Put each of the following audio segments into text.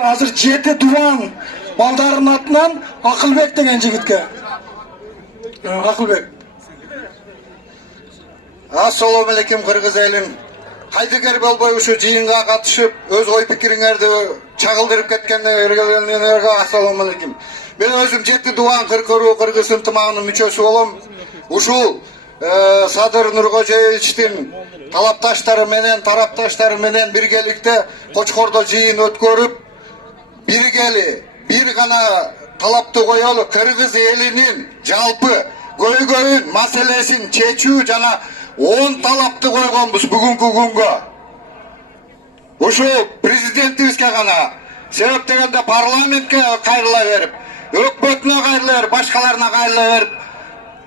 Азыр 7 дуан балдарынын атынан Акылбек деген жигитке. Акылбек. Assalamu alaikum Kırgız elim. Haydıgar bolбой ушу жыйынга катышып, өз ой пикириңерди чагылдырып кеткендерге assalamu alaikum. Мен өзүм 7 дуан Кыргыз ынтымагынын мүчөсү болом. Ушул Садыр Нуркожоевичтин талапташтары менен, тарапташтары менен биргеликте Кочкордо жыйын өткөрүп, бир гана талапты коелу Кыргыз элинин жалпы көйгөйүн маселесин чечүү жана 10 талапты койгонбуз бүгүнкү күнгө. Ушу президентибизге гана, себеп дегенде парламентке кайрыла берип, өкмөтүнө кайрыла берип, башкаларына кайрыла берип,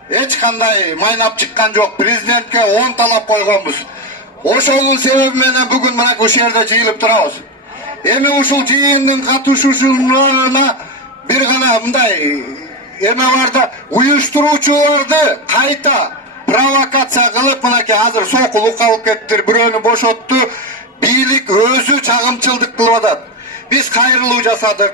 эч кандай майнап чыккан жок. Президентке 10 талап койгонбуз. Ошонун себеби менен бүгүн мына ушул жерде жыйылып турабыз. Эми ушул жыйындын катышуучуларына бир гана мындай эме бар да, уюштуруучуларды кайта провокация кылып, мынакей азыр сокулук алып кеттир, бирөөнү бошотту, бийлик өзү чагымчылдык кылып атат. Биз кайрылуу жасадык.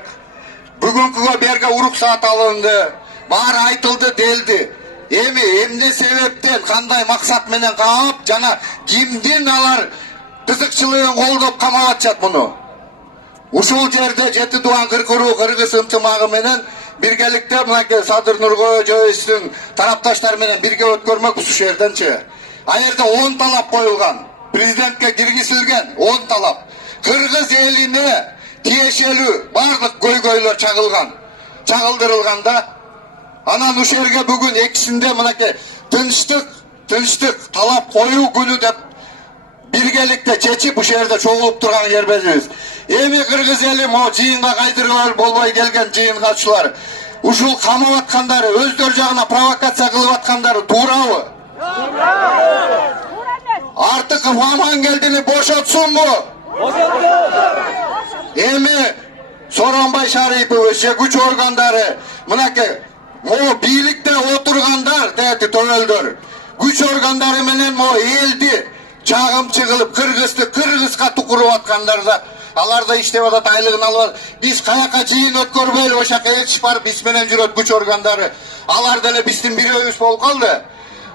Бүгүнкүгө берге уруксаат алынды, баары айтылды, делди. Эми эмне себептен, кандай максат менен каап жана кимдин алар кызыкчылыгын колдоп камап атышат муну? Ушул жерде 7 дуан Кыргыз ынтымагы менен биргеликте мынакей Садыр Нуркожоевичтин тарапташтары менен бирге өткөрмөкпүз ушул жерденчи. А жерде 10 талап коюлган. Президентке киргизилген 10 талап. Кыргыз элине тиешелүү бардык көйгөйлөр чагылдырылган да. Анан ушул жерге бүгүн экисинде мынакей тынчтык талап коюу күнү деп биргеликте чечип ушул жерде чогулуп турган жербезбиз. Эми Кыргыз эли могу жыйынга кайдырып болбой келген жыйын катчылар, ушул камап аткандары, өздөрү жагына провокация кылып аткандары туурабы? Артыков Амангелдини бошотсунбу? Эми Сооронбай Шарипович же күч органдары, мынакей могу бийликте отургандар, тети төбөлдөр, күч органдары менен могу элди чагымчы кылып, Кыргызга тукуруп аткандар да, алар да иштеп атат, айлыгын алып атат. Биз каяка жыйын өткөрбөйлү, ошо жака элчи барып биз менен жүрөт күч органдары. Алар деле биздин бирөөбүз болуп калды.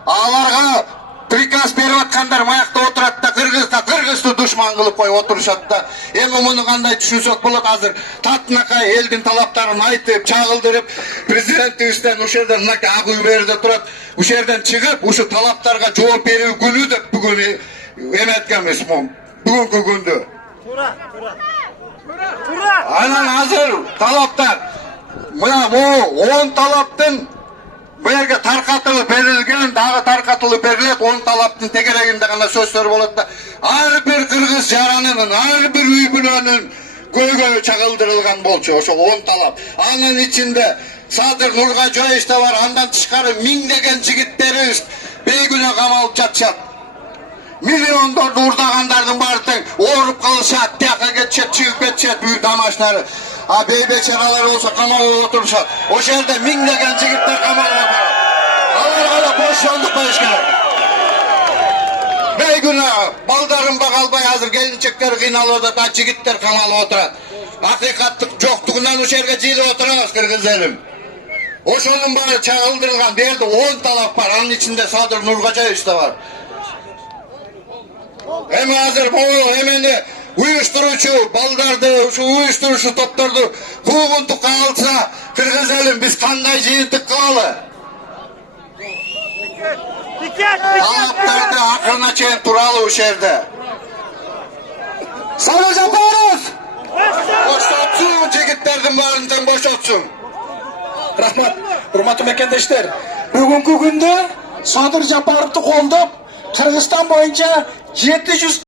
Аларга приказ берип аткандар маякта отурат да, Кыргызды душман кылып коюп отурушат да. Эми муну кандай түшүнсөк болот? Азыр татынакай элдин талаптарын айтып, чагылдырып, президентибизден ушул жерден мынакей ак үй берде турат, ушул жерден чыгып, ушу талаптарга жооп берүү күнү деп бүгүн эметкенбиз бүгүнкү күндө. Анан азыр талаптар, мына 10 талаптын bu yerge tarkatılıp verilgen, dağı tarkatılıp verilет, 10 talaptın tekerегinde gana sözler bolot da, her bir Kırgız jaranının, her bir üybünönün göy çakıldırılgan bolçu, oşo 10 talap. Anın içinde Sadır Nurkojоевич da var, andan tışkarı mingdegen jigitlerimiz beygüne kamalıp çatşat. Milyonlardı urdagandardın barытын orup kalışat, tiyaka geçet, çıgıp geçet, büyük damaçları. Beybeçeralar olsa kamalıp oturuşat. O şerde mingdegen jigitler kamalıp oturuşat. Alargala boşlandık başkanım. Beygüne baldarın bakalbay hazır gelinçekleri kıynalıda da jigitler kamalıp oturat. Hakikatlık joktuğundan o şerge jıyılıp oturamaz Kırgız elim. Oşonun bari çağıldırılgan bir yerde 10 talap var. Anın içinde Sadır Nurkojоевич da var. Hem hazır bu hemen uyuşturucu baldardı, şu uyuşturucu toplardı. Kuğuntuk alsa Kırgız elim biz kanday jıyıntık kılalı. Talaplarda aklına çeyin turalı o şerde. Sana Japarov! Boşotsun, jigitlerden barıncan boşotsun. Rahmat, урматтуу мекендештер. Бүгүнкү күндө Садыр Жапаровду колдоп, Кыргызстан боюнча 700